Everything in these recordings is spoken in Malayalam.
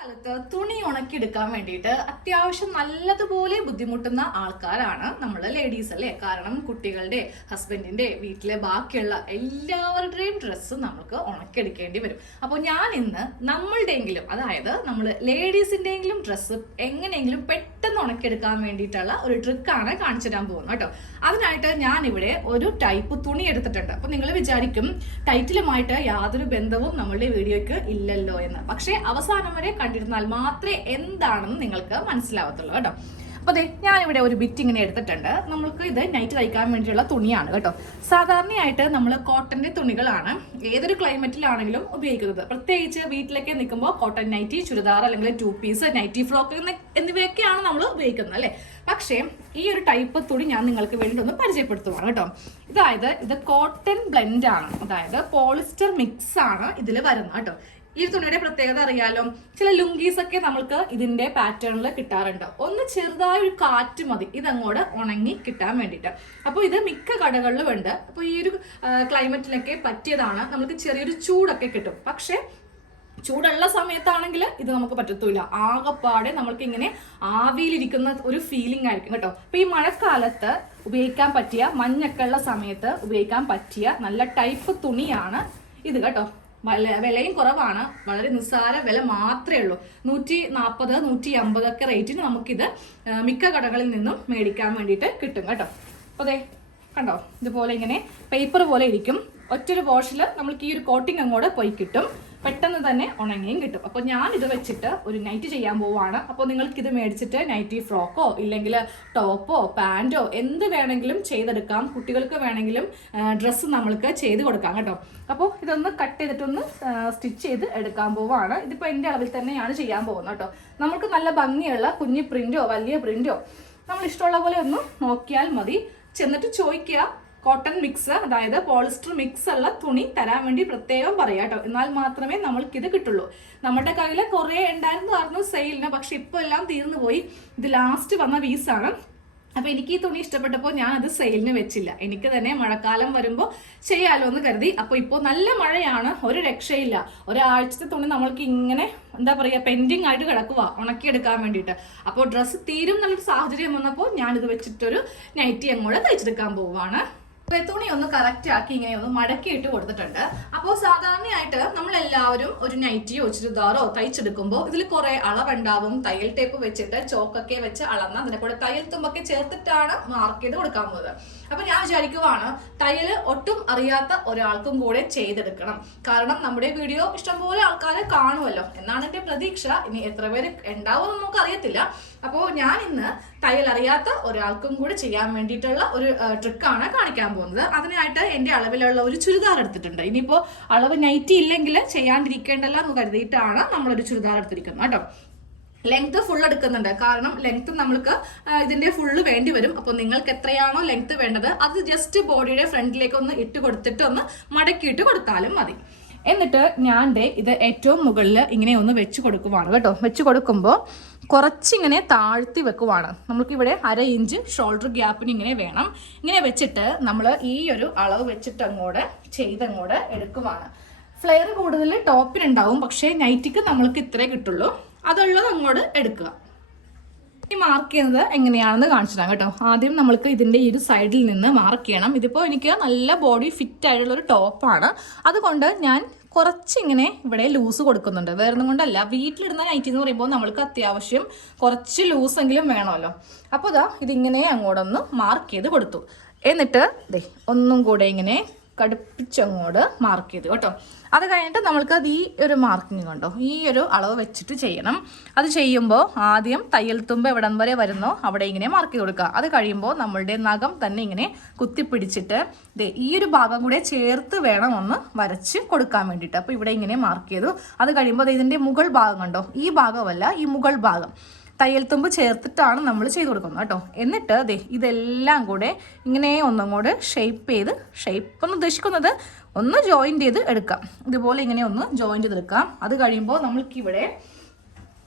കാലത്ത് തുണി ഉണക്കിയെടുക്കാൻ വേണ്ടിയിട്ട് അത്യാവശ്യം നല്ലതുപോലെ ബുദ്ധിമുട്ടുന്ന ആൾക്കാരാണ് നമ്മൾ ലേഡീസ് അല്ലേ? കാരണം കുട്ടികളുടെ ഹസ്ബൻഡിന്റെ വീട്ടിലെ ബാക്കിയുള്ള എല്ലാവരുടെയും ഡ്രസ്സ് നമുക്ക് ഉണക്കിയെടുക്കേണ്ടി വരും. അപ്പോൾ ഞാൻ ഇന്ന് നമ്മളുടെയെങ്കിലും അതായത് നമ്മൾ ലേഡീസിന്റെയെങ്കിലും ഡ്രസ്സ് എങ്ങനെയെങ്കിലും പെട്ടെന്ന് ഉണക്കിയെടുക്കാൻ വേണ്ടിയിട്ടുള്ള ഒരു ട്രിക്കാണ് കാണിച്ചു തരാൻ പോകുന്നത് കേട്ടോ. അതിനായിട്ട് ഞാൻ ഇവിടെ ഒരു ടൈപ്പ് തുണി എടുത്തിട്ടുണ്ട്. അപ്പൊ നിങ്ങൾ വിചാരിക്കും ടൈറ്റിലുമായിട്ട് യാതൊരു ബന്ധവും നമ്മളുടെ വീഡിയോയ്ക്ക് ഇല്ലല്ലോ എന്ന്. പക്ഷേ അവസാനം വരെ കണ്ടിരുന്നാൽ മാത്രമേ എന്താണെന്ന് നിങ്ങൾക്ക് മനസ്സിലാവത്തുള്ളൂ കേട്ടോ. അപ്പൊ അതെ ഞാനിവിടെ ഒരു ബിറ്റ് ഇങ്ങനെ എടുത്തിട്ടുണ്ട്. നമ്മൾക്ക് ഇത് നൈറ്റ് തയ്ക്കാൻ വേണ്ടിയുള്ള തുണിയാണ് കേട്ടോ. സാധാരണയായിട്ട് നമ്മൾ കോട്ടന്റെ തുണികളാണ് ഏതൊരു ക്ലൈമറ്റിലാണെങ്കിലും ഉപയോഗിക്കുന്നത്. പ്രത്യേകിച്ച് വീട്ടിലൊക്കെ നിൽക്കുമ്പോൾ കോട്ടൺ നൈറ്റി ചുരിദാർ അല്ലെങ്കിൽ ടു പീസ് നൈറ്റി ഫ്രോക്ക് എന്നിവയൊക്കെയാണ് നമ്മൾ ഉപയോഗിക്കുന്നത് അല്ലേ? പക്ഷേ ഈ ഒരു ടൈപ്പ് തുണി ഞാൻ നിങ്ങൾക്ക് വേണ്ടി ഒന്ന് പരിചയപ്പെടുത്തുവാണ് കേട്ടോ. ഇതായത് ഇത് കോട്ടൺ ബ്ലെൻഡ് ആണ്. അതായത് പോളിസ്റ്റർ മിക്സ് ആണ് ഇതിൽ വരുന്നത് കേട്ടോ. ഈ തുണിയുടെ പ്രത്യേകത അറിയാലോ ചില ലുങ്കീസ് ഒക്കെ നമ്മൾക്ക് ഇതിന്റെ പാറ്റേണിൽ കിട്ടാറുണ്ട്. ഒന്ന് ചെറുതായ ഒരു കാറ്റ് മതി ഇതങ്ങോട്ട് ഉണങ്ങി കിട്ടാൻ വേണ്ടിയിട്ട്. അപ്പോൾ ഇത് മിക്ക കടകളിലും ഉണ്ട്. അപ്പോൾ ഈ ഒരു ക്ലൈമറ്റിലൊക്കെ പറ്റിയതാണ്. നമുക്ക് ചെറിയൊരു ചൂടൊക്കെ കിട്ടും. പക്ഷേ ചൂടുള്ള സമയത്താണെങ്കിൽ ഇത് നമുക്ക് പറ്റത്തൂല ആകെപ്പാടെ നമ്മൾക്ക് ഇങ്ങനെ ആവിയിലിരിക്കുന്ന ഒരു ഫീലിംഗ് ആയിരിക്കും കേട്ടോ. അപ്പൊ ഈ മഴക്കാലത്ത് ഉപയോഗിക്കാൻ പറ്റിയ മഞ്ഞൊക്കെ ഉള്ള സമയത്ത് ഉപയോഗിക്കാൻ പറ്റിയ നല്ല ടൈപ്പ് തുണിയാണ് ഇത് കേട്ടോ. വിലയും കുറവാണ്. വളരെ നിസ്സാര വില മാത്രമേ ഉള്ളൂ. നൂറ്റി നാൽപ്പത് നൂറ്റി അമ്പതൊക്കെ റേറ്റിന് നമുക്കിത് മിക്ക കടകളിൽ നിന്നും മേടിക്കാൻ വേണ്ടിയിട്ട് കിട്ടും കേട്ടോ. അപ്പോൾ അതെ കണ്ടോ? ഇതുപോലെ ഇങ്ങനെ പേപ്പർ പോലെ ഇരിക്കും. ഒറ്റൊരു വാഷിൽ നമ്മൾക്ക് ഈ ഒരു കോട്ടിംഗ് അങ്ങോട്ട് പോയി കിട്ടും. പെട്ടെന്ന് തന്നെ ഉണങ്ങിയും കിട്ടും. അപ്പോൾ ഞാൻ ഇത് വെച്ചിട്ട് ഒരു നൈറ്റ് ചെയ്യാൻ പോവാണ്. അപ്പോൾ നിങ്ങൾക്ക് ഇത് മേടിച്ചിട്ട് നൈറ്റി ഫ്രോക്കോ ഇല്ലെങ്കിൽ ടോപ്പോ പാന്റോ എന്ത് വേണമെങ്കിലും ചെയ്തെടുക്കാം. കുട്ടികൾക്ക് വേണമെങ്കിലും ഡ്രസ്സ് നമ്മൾക്ക് ചെയ്ത് കൊടുക്കാം കേട്ടോ. അപ്പോൾ ഇതൊന്ന് കട്ട് ചെയ്തിട്ടൊന്ന് സ്റ്റിച്ച് ചെയ്ത് എടുക്കാൻ പോവാണ്. ഇതിപ്പോൾ എന്റെ അളവിൽ തന്നെയാണ് ചെയ്യാൻ പോകുന്നത് കേട്ടോ. നമുക്ക് നല്ല ഭംഗിയുള്ള കുഞ്ഞു പ്രിന്റോ വലിയ പ്രിന്റോ നമ്മൾ ഇഷ്ടമുള്ള പോലെ ഒന്ന് നോക്കിയാൽ മതി. ചെന്നിട്ട് ചോദിക്കുക. കോട്ടൺ മിക്സ് അതായത് പോളിസ്റ്റർ മിക്സ് ഉള്ള തുണി തരാൻ വേണ്ടി പ്രത്യേകം പറയാം കേട്ടോ എന്നാൽ മാത്രമേ നമ്മൾക്ക് ഇത് കിട്ടുള്ളൂ. നമ്മുടെ കയ്യിൽ കുറേ ഉണ്ടായിരുന്നതായിരുന്നു സെയിലിന് പക്ഷെ ഇപ്പോൾ എല്ലാം തീർന്നു പോയി. ഇത് ലാസ്റ്റ് വന്ന പീസാണ് അപ്പോൾ എനിക്ക് ഈ തുണി ഇഷ്ടപ്പെട്ടപ്പോൾ ഞാൻ അത് സെയിലിന് വെച്ചില്ല. എനിക്ക് തന്നെ മഴക്കാലം വരുമ്പോൾ ചെയ്യാലോ എന്ന് കരുതി. അപ്പോൾ ഇപ്പോൾ നല്ല മഴയാണ് ഒരു രക്ഷയില്ല. ഒരാഴ്ചത്തെ തുണി നമ്മൾക്ക് ഇങ്ങനെ എന്താ പറയുക പെൻഡിങ് ആയിട്ട് കിടക്കുക ഉണക്കിയെടുക്കാൻ വേണ്ടിയിട്ട്. അപ്പോൾ ഡ്രസ്സ് തീരും നല്ലൊരു സാഹചര്യം വന്നപ്പോൾ ഞാനിത് വെച്ചിട്ടൊരു നൈറ്റി അങ്ങോട്ട് തയ്ച്ചെടുക്കാൻ പോവുകയാണ് തുണി ഒന്ന് കറക്റ്റ് ആക്കി ഇങ്ങനെ ഒന്ന് മടക്കി ഇട്ട് കൊടുത്തിട്ടുണ്ട്. അപ്പോൾ സാധാരണയായിട്ട് നമ്മൾ എല്ലാവരും ഒരു നൈറ്റിയോ ചുരിദാറോ തയ്ച്ചെടുക്കുമ്പോൾ ഇതിൽ കുറെ അളവുണ്ടാവും. തയ്യൽ ടേപ്പ് വെച്ചിട്ട് ചോക്കൊക്കെ വെച്ച് അളന്ന് അതിനെ കൂടെ തയ്യൽ തുമ്പൊക്കെ ചേർത്തിട്ടാണ് മാർക്ക് ചെയ്ത് കൊടുക്കാൻ പോകുന്നത് അപ്പൊ ഞാൻ വിചാരിക്കുവാണ് തയ്യൽ ഒട്ടും അറിയാത്ത ഒരാൾക്കും കൂടെ ചെയ്തെടുക്കണം. കാരണം നമ്മുടെ വീഡിയോ ഇഷ്ടംപോലെ ആൾക്കാർ കാണുമല്ലോ. എന്നാണ് എന്റെ പ്രതീക്ഷ. ഇനി എത്ര പേര് ഉണ്ടാവും നമുക്ക് അറിയത്തില്ല അപ്പോൾ ഞാൻ ഇന്ന് തയ്യൽ അറിയാത്ത ഒരാൾക്കും കൂടെ ചെയ്യാൻ വേണ്ടിയിട്ടുള്ള ഒരു ട്രിക്കാണ് കാണിക്കാൻ പോകുന്നത്. അതിനായിട്ട് എന്റെ അളവിലുള്ള ഒരു ചുരിദാർ എടുത്തിട്ടുണ്ട്. ഇനിയിപ്പോൾ അളവ് നൈറ്റി ഇല്ലെങ്കിൽ ചെയ്യാണ്ടിരിക്കേണ്ടല്ലോ എന്ന് കരുതിയിട്ടാണ് നമ്മളൊരു ചുരിദാർ എടുത്തിരിക്കുന്നത് കേട്ടോ. ലെങ്ത് ഫുൾ എടുക്കുന്നുണ്ട്. കാരണം ലെങ്ത് നമ്മൾക്ക് ഇതിന്റെ ഫുള്ള് വേണ്ടി വരും. അപ്പോൾ നിങ്ങൾക്ക് എത്രയാണോ ലെങ്ത് വേണ്ടത് അത് ജസ്റ്റ് ബോഡിയുടെ ഫ്രണ്ടിലേക്ക് ഒന്ന് ഇട്ട് കൊടുത്തിട്ട് ഒന്ന് മടക്കിയിട്ട് കൊടുത്താലും മതി. എന്നിട്ട് ഞാൻ ദേ ഇത് ഏറ്റവും മുകളിൽ ഇങ്ങനെ ഒന്ന് വെച്ച് കൊടുക്കുവാണ് കേട്ടോ. വെച്ച് കൊടുക്കുമ്പോൾ കുറച്ചിങ്ങനെ താഴ്ത്തി വെക്കുവാണ്. നമുക്ക് നമുക്കിവിടെ അര ഇഞ്ച് ഷോൾഡർ ഗ്യാപ്പിന് ഇങ്ങനെ വേണം. ഇങ്ങനെ വെച്ചിട്ട് നമ്മൾ ഈ ഒരു അളവ് വെച്ചിട്ട് അങ്ങോട്ട് ചെയ്തങ്ങോട്ട് എടുക്കുവാണ്. ഫ്ലെയർ കൂടുതൽ ടോപ്പിനുണ്ടാവും. പക്ഷേ നൈറ്റിക്ക് നമ്മൾക്ക് ഇത്രേ കിട്ടുള്ളൂ. അതുള്ളത് അങ്ങോട്ട് എടുക്കുക. ഈ മാർക്ക് ചെയ്യുന്നത് എങ്ങനെയാണെന്ന് കാണിച്ചു തരാം കേട്ടോ. ആദ്യം നമ്മൾക്ക് ഇതിന്റെ ഈ ഒരു സൈഡിൽ നിന്ന് മാർക്ക് ചെയ്യണം. ഇതിപ്പോൾ എനിക്ക് നല്ല ബോഡി ഫിറ്റ് ആയിട്ടുള്ള ഒരു ടോപ്പാണ് അതുകൊണ്ട് ഞാൻ കുറച്ചിങ്ങനെ ഇവിടെ ലൂസ് കൊടുക്കുന്നുണ്ട്. വേറെ കൊണ്ടല്ല. വീട്ടിലിടുന്ന നൈറ്റി എന്ന് പറയുമ്പോൾ നമ്മൾക്ക് അത്യാവശ്യം കുറച്ച് ലൂസെങ്കിലും വേണമല്ലോ. അപ്പോൾ ഇതാ ഇതിങ്ങനെ അങ്ങോട്ടൊന്ന് മാർക്ക് ചെയ്ത് കൊടുത്തു. എന്നിട്ട് ദേ ഒന്നും കൂടെ ഇങ്ങനെ കടുപ്പിച്ചങ്ങോട്ട് മാർക്ക് ചെയ്തു കേട്ടോ. അത് കഴിഞ്ഞിട്ട് നമ്മൾക്ക് അത് ഈ ഒരു മാർക്കിങ് കണ്ടോ? ഈ ഒരു അളവ് വെച്ചിട്ട് ചെയ്യണം. അത് ചെയ്യുമ്പോൾ ആദ്യം തയ്യൽ തുമ്പ് എവിടം വരെ വരുന്നോ അവിടെ ഇങ്ങനെ മാർക്ക് ചെയ്ത് കൊടുക്കുക. അത് കഴിയുമ്പോൾ നമ്മളുടെ നഖം തന്നെ ഇങ്ങനെ കുത്തിപ്പിടിച്ചിട്ട് ഈ ഒരു ഭാഗം കൂടെ ചേർത്ത് വേണം ഒന്ന് വരച്ച് കൊടുക്കാൻ വേണ്ടിയിട്ട്. അപ്പോൾ ഇവിടെ ഇങ്ങനെ മാർക്ക് ചെയ്തു. അത് കഴിയുമ്പോൾ ഇതിന്റെ മുകൾ ഭാഗം കണ്ടോ? ഈ ഭാഗമല്ല ഈ മുകൾ ഭാഗം. തയ്യൽ തുമ്പ് ചേർത്തിട്ടാണ് നമ്മൾ ചെയ്ത് കൊടുക്കുന്നത് കേട്ടോ. എന്നിട്ട് അതെ ഇതെല്ലാം കൂടെ ഇങ്ങനെ ഒന്നും കൂടെ ഷെയ്പ്പ് ചെയ്ത് ഷെയ്പ്പ് എന്ന് ഉദ്ദേശിക്കുന്നത് ഒന്ന് ജോയിന്റ് ചെയ്ത് എടുക്കാം. ഇതുപോലെ ഇങ്ങനെ ഒന്ന് ജോയിന്റ് ചെയ്തെടുക്കാം അത് കഴിയുമ്പോൾ നമ്മൾക്കിവിടെ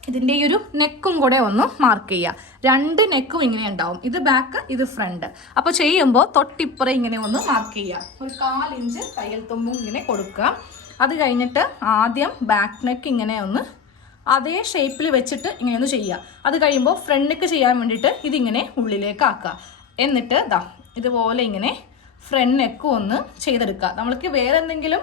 ഇതിന്റെ ഈ ഒരു നെക്കും കൂടെ ഒന്ന് മാർക്ക് ചെയ്യുക രണ്ട് നെക്കും ഇങ്ങനെ ഉണ്ടാവും. ഇത് ബാക്ക് ഇത് ഫ്രണ്ട് അപ്പോൾ ചെയ്യുമ്പോൾ തൊട്ടിപ്പുറം ഇങ്ങനെ ഒന്ന് മാർക്ക് ചെയ്യുക ഒരു കാലിഞ്ച് തയ്യൽ തുമ്പും ഇങ്ങനെ കൊടുക്കുക അത് കഴിഞ്ഞിട്ട് ആദ്യം ബാക്ക് നെക്ക് ഇങ്ങനെ ഒന്ന് അതേ ഷേപ്പിൽ വെച്ചിട്ട് ഇങ്ങനെ ഒന്ന് ചെയ്യുക. അത് കഴിയുമ്പോൾ ഫ്രണ്ടിലേക്ക് ചെയ്യാൻ വേണ്ടിയിട്ട് ഇതിങ്ങനെ ഉള്ളിലേക്ക് ആക്കുക. എന്നിട്ട് ദാ ഇതുപോലെ ഇങ്ങനെ ഫ്രണ്ട് നെക്കും ഒന്ന് ചെയ്തെടുക്കുക. നമ്മൾക്ക് വേറെ എന്തെങ്കിലും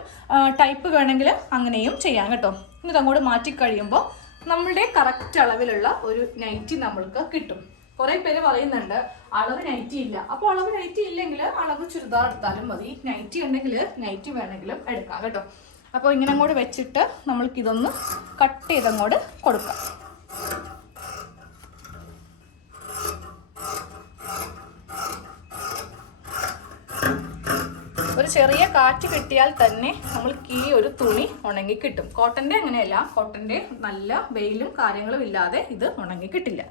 ടൈപ്പ് വേണമെങ്കിൽ അങ്ങനെയും ചെയ്യാം കേട്ടോ. ഇനി അങ്ങോട്ട് മാറ്റി കഴിയുമ്പോൾ നമ്മളുടെ കറക്റ്റ് അളവിലുള്ള ഒരു നൈറ്റി നമ്മൾക്ക് കിട്ടും. കുറേ പേര് പറയുന്നുണ്ട് അളവ് നൈറ്റി ഇല്ല. അപ്പോൾ അളവ് നൈറ്റി ഇല്ലെങ്കിൽ അളവ് ചുരിദാർ എടുത്താലും മതി. നൈറ്റി ഉണ്ടെങ്കിൽ നൈറ്റി വേണമെങ്കിലും എടുക്കാം കേട്ടോ. അപ്പോൾ ഇങ്ങനെ അങ്ങോട്ട് വെച്ചിട്ട് നമ്മൾക്ക് ഇതൊന്ന് കട്ട് ചെയ്തങ്ങോട്ട് കൊടുക്കാം. ഒരു ചെറിയ കാറ്റ് കിട്ടിയാൽ തന്നെ നമ്മൾക്ക് ഈ ഒരു തുണി ഉണങ്ങി കിട്ടും. കോട്ടന്റെ അങ്ങനെയല്ല കോട്ടന്റെ നല്ല വെയിലും കാര്യങ്ങളും ഇല്ലാതെ ഇത് ഉണങ്ങി കിട്ടില്ല.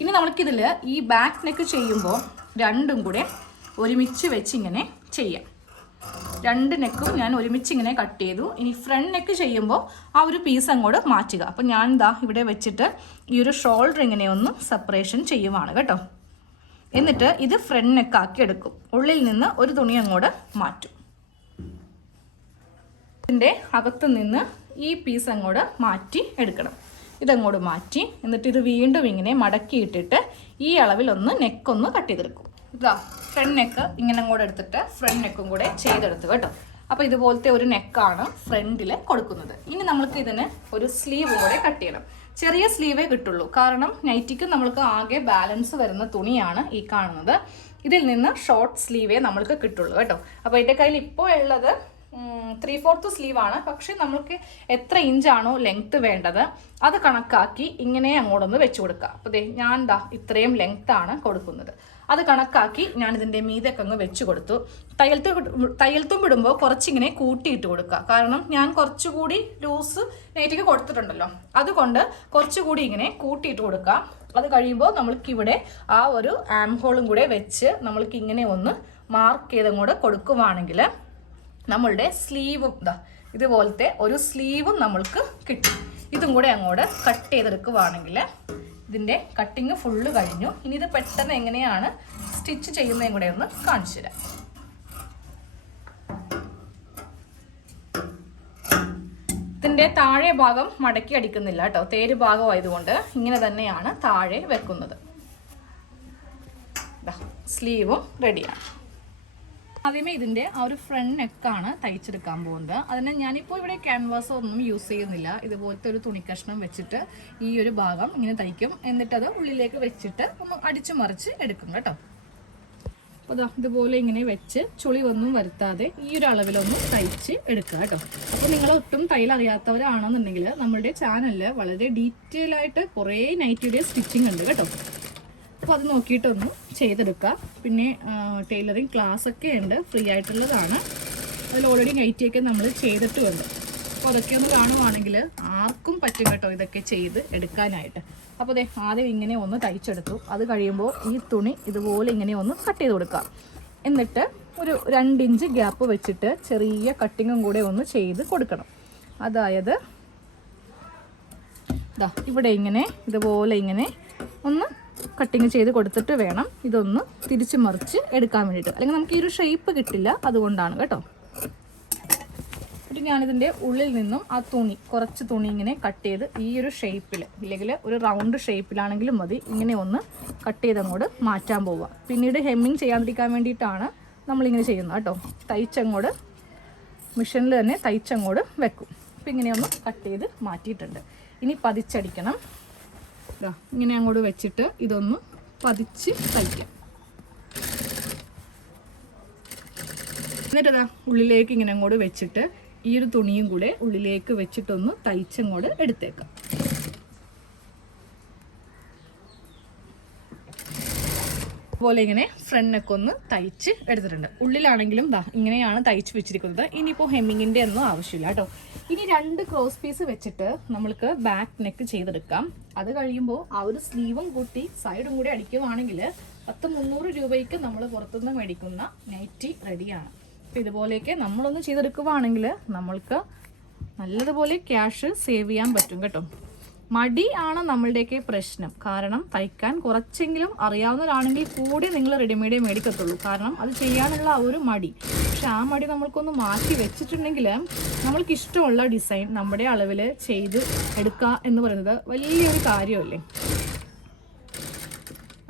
ഇനി നമ്മൾക്കിതിൽ ഈ ബാക്ക് നെക്ക് ചെയ്യുമ്പോൾ രണ്ടും കൂടെ ഒരുമിച്ച് വെച്ച് ഇങ്ങനെ ചെയ്യാം. രണ്ട് നെക്കും ഞാൻ ഒരുമിച്ച് ഇങ്ങനെ കട്ട് ചെയ്തു. ഇനി ഫ്രണ്ട് നെക്ക് ചെയ്യുമ്പോൾ ആ ഒരു പീസ് അങ്ങോട്ട് മാറ്റുക. അപ്പം ഞാൻ ഇതാ ഇവിടെ വെച്ചിട്ട് ഈ ഒരു ഷോൾഡർ ഇങ്ങനെ ഒന്ന് സെപ്പറേഷൻ ചെയ്യുവാണ് കേട്ടോ. എന്നിട്ട് ഇത് ഫ്രണ്ട് നെക്കാക്കി എടുക്കും. ഉള്ളിൽ നിന്ന് ഒരു തുണി അങ്ങോട്ട് മാറ്റും. ഇതിന്റെ അകത്തു നിന്ന് ഈ പീസ് അങ്ങോട്ട് മാറ്റി എടുക്കണം. ഇതങ്ങോട്ട് മാറ്റി എന്നിട്ട് ഇത് വീണ്ടും ഇങ്ങനെ മടക്കിയിട്ടിട്ട് ഈ അളവിൽ ഒന്ന് നെക്കൊന്ന് കട്ട് ചെയ്തെടുക്കും. ഇതാ ഫ്രണ്ട് നെക്ക് ഇങ്ങനെ കൂടെ എടുത്തിട്ട് ഫ്രണ്ട് നെക്കും കൂടെ ചെയ്തെടുത്തു കേട്ടോ. അപ്പോൾ ഇതുപോലത്തെ ഒരു നെക്കാണ് ഫ്രണ്ടിൽ കൊടുക്കുന്നത്. ഇനി നമ്മൾക്ക് ഇതിന് ഒരു സ്ലീവും കൂടെ കട്ട് ചെയ്യണം. ചെറിയ സ്ലീവേ കിട്ടുള്ളൂ. കാരണം നൈറ്റിക്ക് നമ്മൾക്ക് ആകെ ബാലൻസ് വരുന്ന തുണിയാണ് ഈ കാണുന്നത്. ഇതിൽ നിന്ന് ഷോർട്ട് സ്ലീവേ നമ്മൾക്ക് കിട്ടുള്ളൂ കേട്ടോ. അപ്പോൾ എന്റെ കയ്യിൽ ഇപ്പോൾ ഉള്ളത് ത്രീ ഫോർത്ത് സ്ലീവാണ് പക്ഷേ നമ്മൾക്ക് എത്ര ഇഞ്ചാണോ ലെങ്ത്ത് വേണ്ടത് അത് കണക്കാക്കി ഇങ്ങനെ അങ്ങോട്ടൊന്ന് വെച്ച് കൊടുക്കുക. അപ്പോൾ ദേ ഞാൻ ദാ ഇത്രയും ലെങ്ത്താണ് കൊടുക്കുന്നത്. അത് കണക്കാക്കി ഞാൻ ഇതിന്റെ മീതൊക്കെ അങ്ങ് വെച്ച് കൊടുത്തു. തയ്യൽ തയ്യൽത്തും തുമ്പിടുമ്പോൾ കുറച്ചിങ്ങനെ കൂട്ടിയിട്ട് കൊടുക്കുക. കാരണം ഞാൻ കുറച്ചുകൂടി ലൂസ് നെറ്റിക്ക് കൊടുത്തിട്ടുണ്ടല്ലോ. അതുകൊണ്ട് കുറച്ചുകൂടി ഇങ്ങനെ കൂട്ടിയിട്ട് കൊടുക്കുക. അത് കഴിയുമ്പോൾ നമ്മൾക്കിവിടെ ആ ഒരു ആം ഹോളും കൂടെ വെച്ച് നമ്മൾക്ക് ഇങ്ങനെ ഒന്ന് മാർക്ക് ചെയ്തും കൂടെ കൊടുക്കുവാണെങ്കിൽ നമ്മളുടെ സ്ലീവും ഇതാ ഇതുപോലത്തെ ഒരു സ്ലീവും നമ്മൾക്ക് കിട്ടും. ഇതും കൂടെ അങ്ങോട്ട് കട്ട് ചെയ്തെടുക്കുവാണെങ്കിൽ ഇതിന്റെ കട്ടിങ് ഫുള്ള് കഴിഞ്ഞു. ഇനി ഇത് പെട്ടെന്ന് എങ്ങനെയാണ് സ്റ്റിച്ച് ചെയ്യുന്നതും കൂടെ ഒന്ന് കാണിച്ചു തരാം. ഇതിന്റെ താഴെ ഭാഗം മടക്കി അടിക്കുന്നില്ല കേട്ടോ. തേര് ഭാഗമായതുകൊണ്ട് ഇങ്ങനെ തന്നെയാണ് താഴെ വെക്കുന്നത്. സ്ലീവും റെഡിയാണ് ആദ്യമേ ഇതിന്റെ ആ ഒരു ഫ്രണ്ട് നെക്കാണ് തയ്ച്ചെടുക്കാൻ പോകുന്നത്. അതിന് ഞാനിപ്പോൾ ഇവിടെ ക്യാൻവാസ് ഒന്നും യൂസ് ചെയ്യുന്നില്ല. ഇതുപോലത്തെ ഒരു തുണിക്കഷ്ണം വെച്ചിട്ട് ഈ ഒരു ഭാഗം ഇങ്ങനെ തയ്ക്കും. എന്നിട്ടത് ഉള്ളിലേക്ക് വെച്ചിട്ട് ഒന്ന് അടിച്ചു മറിച്ച് എടുക്കും കേട്ടോ. അപ്പോൾ അതാ ഇതുപോലെ ഇങ്ങനെ വെച്ച് ചുളി ഒന്നും വരുത്താതെ ഈ ഒരു അളവിലൊന്ന് തയ്ച്ച് എടുക്കുക കേട്ടോ. അപ്പോൾ നിങ്ങൾ ഒട്ടും തയ്യൽ അറിയാത്തവരാണെന്നുണ്ടെങ്കിൽ നമ്മുടെ ചാനലിൽ വളരെ ഡീറ്റെയിൽ ആയിട്ട് കുറേ നൈറ്റിയുടെ സ്റ്റിച്ചിങ് ഉണ്ട് കേട്ടോ. അപ്പോൾ അത് നോക്കിയിട്ടൊന്ന് ചെയ്തെടുക്കുക പിന്നെ ടൈലറിങ് ക്ലാസ് ഒക്കെ ഉണ്ട്. ഫ്രീ ആയിട്ടുള്ളതാണ്. അതിൽ ഓൾറെഡി നൈറ്റിയൊക്കെ നമ്മൾ ചെയ്തിട്ടുമുണ്ട്. അപ്പോൾ അതൊക്കെ ഒന്ന് കാണുവാണെങ്കിൽ ആർക്കും പറ്റും കേട്ടോ ഇതൊക്കെ ചെയ്ത് എടുക്കാനായിട്ട്. അപ്പോൾ അതെ ആദ്യം ഇങ്ങനെ ഒന്ന് തയ്ച്ചെടുത്തു. അത് കഴിയുമ്പോൾ ഈ തുണി ഇതുപോലെ ഇങ്ങനെ ഒന്ന് കട്ട് ചെയ്ത് കൊടുക്കുക എന്നിട്ട് ഒരു രണ്ടിഞ്ച് ഗ്യാപ്പ് വെച്ചിട്ട് ചെറിയ കട്ടിങ്ങും കൂടെ ഒന്ന് ചെയ്ത് കൊടുക്കണം. അതായത് ഇതാ ഇവിടെ ഇങ്ങനെ ഇതുപോലെ ഇങ്ങനെ ഒന്ന് കട്ടിങ് ചെയ്ത് കൊടുത്തിട്ട് വേണം ഇതൊന്ന് തിരിച്ച് മറിച്ച് എടുക്കാൻ വേണ്ടിയിട്ട്. അല്ലെങ്കിൽ നമുക്ക് ഈ ഒരു ഷേപ്പ് കിട്ടില്ല അതുകൊണ്ടാണ് കേട്ടോ. എന്നിട്ട് ഞാനിതിന്റെ ഉള്ളിൽ നിന്നും ആ തുണി കുറച്ച് തുണി ഇങ്ങനെ കട്ട് ചെയ്ത് ഈ ഒരു ഷേപ്പിൽ ഇല്ലെങ്കിൽ ഒരു റൗണ്ട് ഷേപ്പിലാണെങ്കിലും മതി. ഇങ്ങനെ ഒന്ന് കട്ട് ചെയ്ത് അങ്ങോട്ട് മാറ്റാൻ പോവുക. പിന്നീട് ഹെമ്മിങ് ചെയ്യാതിരിക്കാൻ വേണ്ടിയിട്ടാണ് നമ്മളിങ്ങനെ ചെയ്യുന്നത് കേട്ടോ. തയ്ച്ചങ്ങോട്ട് മിഷനിൽ തന്നെ തയ്ച്ചങ്ങോട്ട് വെക്കും. അപ്പം ഇങ്ങനെയൊന്ന് കട്ട് ചെയ്ത് മാറ്റിയിട്ടുണ്ട്. ഇനി പതിച്ചടിക്കണം. ഇങ്ങനെ അങ്ങോട്ട് വെച്ചിട്ട് ഇതൊന്ന് പതിച്ച് തയ്ക്കാം. എന്നിട്ടതാ ഉള്ളിലേക്ക് ഇങ്ങനെ അങ്ങോട്ട് വെച്ചിട്ട് ഈ ഒരു തുണിയും കൂടെ ഉള്ളിലേക്ക് വെച്ചിട്ടൊന്ന് തയ്ച്ചങ്ങോട്ട് എടുത്തേക്കാം. അതുപോലെ ഇങ്ങനെ ഫ്രണ്ടൊക്കെ ഒന്ന് തയ്ച്ച് എടുത്തിട്ടുണ്ട്. ഉള്ളിലാണെങ്കിലും ദാ ഇങ്ങനെയാണ് തയ്ച്ച് വെച്ചിരിക്കുന്നത്. ഇനിയിപ്പോൾ ഹെമ്മിങ്ങിന്റെ ഒന്നും ആവശ്യമില്ല കേട്ടോ. ഇനി രണ്ട് ക്രോസ് പീസ് വെച്ചിട്ട് നമ്മൾക്ക് ബാക്ക് നെക്ക് ചെയ്തെടുക്കാം. അത് കഴിയുമ്പോൾ ആ ഒരു സ്ലീവും കൂട്ടി സൈഡും കൂടി അടിക്കുവാണെങ്കിൽ പത്ത് മുന്നൂറ് രൂപയ്ക്ക് നമ്മൾ പുറത്തുനിന്ന് മേടിക്കുന്ന നൈറ്റി റെഡിയാണ് അപ്പോൾ ഇതുപോലെയൊക്കെ നമ്മളൊന്ന് ചെയ്തെടുക്കുവാണെങ്കിൽ നമ്മൾക്ക് നല്ലതുപോലെ ക്യാഷ് സേവ് ചെയ്യാൻ പറ്റും കേട്ടോ. മടി ആണ് നമ്മളുടെയൊക്കെ പ്രശ്നം. കാരണം തയ്ക്കാൻ കുറച്ചെങ്കിലും അറിയാവുന്നവരാണെങ്കിൽ കൂടി നിങ്ങൾ റെഡിമെയ്ഡേ മേടിക്കത്തുള്ളൂ. കാരണം അത് ചെയ്യാനുള്ള ഒരു മടി. പക്ഷെ ആ മടി നമ്മൾക്കൊന്ന് മാറ്റി വെച്ചിട്ടുണ്ടെങ്കിൽ നമ്മൾക്ക് ഇഷ്ടമുള്ള ഡിസൈൻ നമ്മുടെ അളവിൽ ചെയ്ത് എടുക്കുക എന്ന് പറയുന്നത് വലിയൊരു കാര്യമല്ലേ?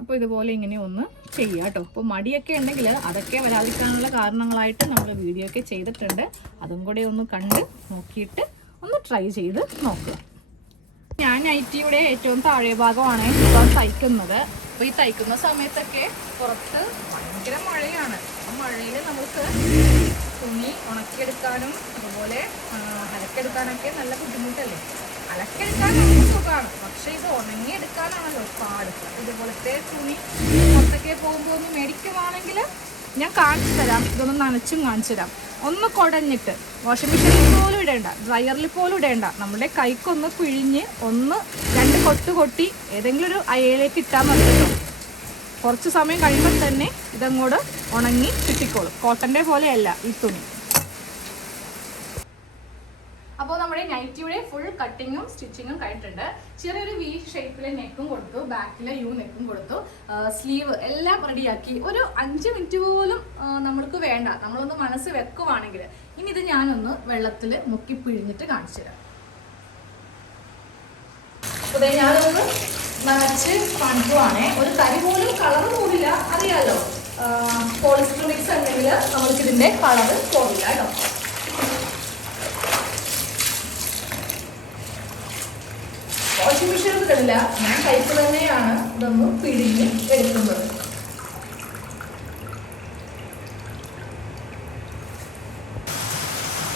അപ്പോൾ ഇതുപോലെ ഇങ്ങനെ ഒന്ന് ചെയ്യുക കേട്ടോ. അപ്പോൾ മടിയൊക്കെ ഉണ്ടെങ്കിൽ അതൊക്കെ വരാതിരിക്കാനുള്ള കാരണങ്ങളായിട്ട് നമ്മൾ വീഡിയോ ഒക്കെ ചെയ്തിട്ടുണ്ട്. അതും കൂടെ ഒന്ന് കണ്ട് നോക്കിയിട്ട് ഒന്ന് ട്രൈ ചെയ്ത് നോക്കുക. ഞാൻ നൈറ്റിയുടെ ഏറ്റവും താഴെ ഭാഗമാണ് ഇപ്പം തയ്ക്കുന്നത്. അപ്പോൾ ഈ തയ്ക്കുന്ന സമയത്തൊക്കെ പുറത്ത് ഭയങ്കര മഴയാണ്. ആ മഴയിൽ നമുക്ക് തുണി ഉണക്കിയെടുക്കാനും അതുപോലെ അലക്കെടുക്കാനൊക്കെ നല്ല ബുദ്ധിമുട്ടല്ലേ? അലക്കെടുക്കാൻ നമുക്ക് സുഖമാണ്. പക്ഷേ ഇത് ഉണങ്ങിയെടുക്കാനാണല്ലോ പാട്. ഇതുപോലത്തെ തുണി പുറത്തൊക്കെ പോകുമ്പോൾ ഒന്ന് മേടിക്കുവാണെങ്കിൽ ഞാൻ കാണിച്ചു തരാം. ഇതൊന്ന് നനച്ചും കാണിച്ചു തരാം. ഒന്ന് കുടഞ്ഞിട്ട് വാഷിംഗ് മെഷീനിൽ പോലും ഇടേണ്ട ഡ്രയറിൽ പോലും ഇടേണ്ട. നമ്മുടെ കൈക്കൊന്ന് പിഴിഞ്ഞ് ഒന്ന് രണ്ട് കൊട്ട് കൊട്ടി ഏതെങ്കിലും ഒരു അയയിലേക്ക് ഇട്ടാൽ മതി കുറച്ച് സമയം കഴിയുമ്പോൾ തന്നെ ഇതങ്ങോട്ട് ഉണങ്ങി കിട്ടിക്കോളും കോട്ടന്റെ പോലെയല്ല ഈ തുണി. അപ്പോൾ നൈറ്റിയുടെ ഫുൾ കട്ടിങ്ങും സ്റ്റിച്ചിങ്ങും കഴിഞ്ഞിട്ടുണ്ട്. ചെറിയൊരു വി ഷേപ്പിലെ നെക്കും കൊടുത്തു ബാക്കിലെ യു നെക്കും കൊടുത്തു. സ്ലീവ് എല്ലാം റെഡിയാക്കി ഒരു അഞ്ച് മിനിറ്റ് പോലും നമ്മൾക്ക് വേണ്ട. നമ്മളൊന്ന് മനസ്സ് വെക്കുവാണെങ്കിൽ ഇനി ഇത് ഞാനൊന്ന് വെള്ളത്തിൽ മുക്കി പിഴിഞ്ഞിട്ട് കാണിച്ചു തരാം. ദേ ഞാനൊന്ന് നനച്ച് കാണിക്കുവാണേ ഒരു തരി പോലും കളർ പോലില്ല അറിയാലോ? പോളിസ്റ്റർ മിക്സ് ഉണ്ടെങ്കിൽ നമ്മൾക്ക് ഇതിന്റെ കളർ പോകില്ല കേട്ടോ. വാഷിംഗ് മെഷീൻ ഇടില്ല ഞാൻ കൈപ്പ് തന്നെയാണ് ഇതൊന്ന് പിഴിഞ്ഞ് എടുക്കുന്നത്.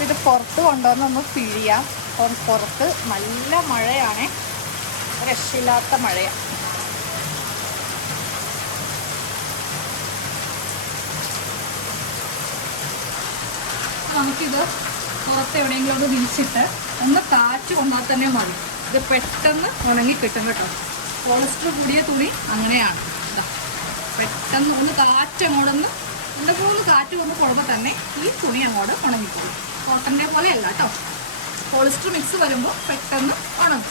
ഇത് പുറത്ത് കൊണ്ടുവന്ന് ഒന്ന് പിഴിയാം അപ്പം പുറത്ത് നല്ല മഴയാണ്. രക്ഷയില്ലാത്ത മഴയാണ് നമുക്കിത് പുറത്ത് എവിടെയെങ്കിലും ഒന്ന് വിരിച്ചിട്ട് ഒന്ന് കാറ്റ് കൊണ്ടാൽ തന്നെ മതി. ഇത് പെട്ടെന്ന് ഉണങ്ങി കിട്ടും കേട്ടോ. പോളിസ്റ്റർ കൂടിയ തുണി അങ്ങനെയാണ്. പെട്ടെന്ന് ഒന്ന് കാറ്റ് അങ്ങോട്ടൊന്ന് എന്തൊക്കെ ഒന്ന് കാറ്റ് വന്ന് കൊടുമ്പോൾ തന്നെ ഈ തുണി അങ്ങോട്ട് ഉണങ്ങിക്കോളും. കോട്ടന്റെ പോലെയല്ല കേട്ടോ. പോളിസ്റ്റർ മിക്സ് വരുമ്പോൾ പെട്ടെന്ന് ഉണങ്ങും.